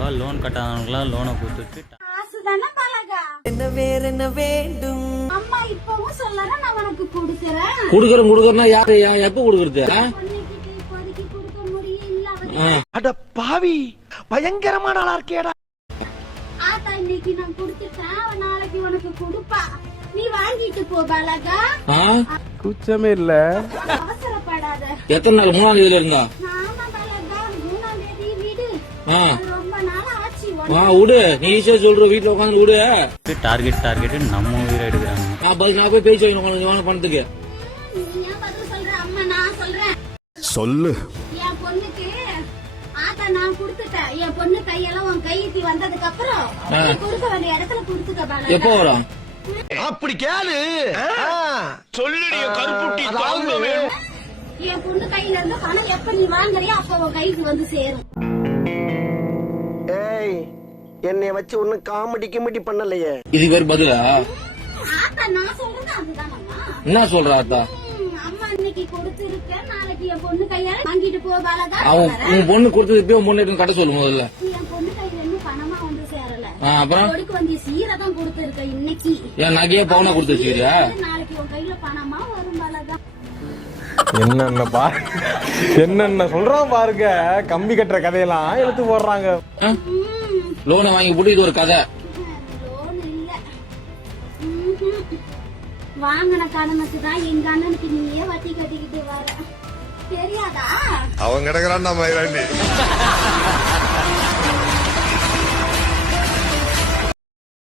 கட்டாதவங்க loan கட்டாதவங்களாம் லோனை கொடுத்துட்டு என்ன வேற என்ன வேண்டும் அம்மா இப்பவும் சொல்லற நான் உனக்கு கொடுக்கறேன் குடுக்கறேன்னா யாரு எப்ப குடுக்கறது இப்போதைக்கு கொடுக்க முடியல அட பாவி பயங்கரமான ஆளா இருக்கேடா ஆத்தா இன்னைக்கு நான் கொடுத்துட்டேன் அவன் நாளைக்கு உனக்கு கொடுப்பா நீ வாங்கிட்டு போ பாலகா கூச்சமே இல்ல அவசரப்படாத எத்தனை நாள் 3ஆம் தேதியில இருந்தா நாம பாலகா 3ஆம் தேதி வீடு ரொம்ப நாள் ஆச்சு விடு நீ ஈஸியா சொல்ற வீட்டுல உட்காந்து விடு டார்கெட் நம்ம உயிரை எடுக்கிறாங்க நான் போய் பேச்சு வாங்கணும் பணத்துக்கு நீ ஏன் பதில் சொல்ற அம்மா நான் சொல்றேன் சொல்லு என் பொண்ணுக்கு ஆத்தா நான் கொடுத்துட்டேன் என் பொண்ணு கையெல்லாம் உன் கையெழுத்தி வந்ததுக்கு அப்புறம் நீ கொடுக்க வேண்டிய இடத்துல கொடுத்துக்க பாலகா எப்போ வரும் அப்படி கேளு சொல்லுடைய கருப்புட்டி தாங்கவே என் பொண்ணு கையில இருந்து பணம் எப்ப நீ வாங்குறியோ அப்ப உன் கைக்கு வந்து சேரும் ஏய் என்னைய வச்சு ஒன்னும் காமெடி கிமெடி பண்ணலையே இது பேர் பதிலா ஆத்தா நான் சொல்றது அதுதான் அம்மா என்ன சொல்ற ஆத்தா அம்மா இன்னைக்கு கொடுத்துருக்க நாளைக்கு என் பொண்ணு கையால வாங்கிட்டு போ பாலகா உன் பொண்ணு கொடுத்தது இப்பயும் பொண்ணு கட்ட சொல்லு முதல்ல என் பொண்ணு கையில இருந்து பணமா வந்து சேரல அப்புறம் கொடுக்க வேண்டிய சீரதான் கொடுத்துருக்க இன்னைக்கு என் நகையே பவுனா கொடுத்துருச்சியா நாளைக்கு உன் கையில பணமா வரும் பாலகா என்னென்ன சொல்றான் பாருங்க கம்பி கட்டுற கதையெல்லாம் எடுத்து போடுறாங்க லோனை வாங்கி போட்டு இது ஒரு கதை லோன் இல்ல வாங்கின கடனுக்கு தான் எங்க அண்ணனுக்கு நீயே வட்டி கட்டிக்கிட்டு வர தெரியாதா அவன் கிடக்குறான்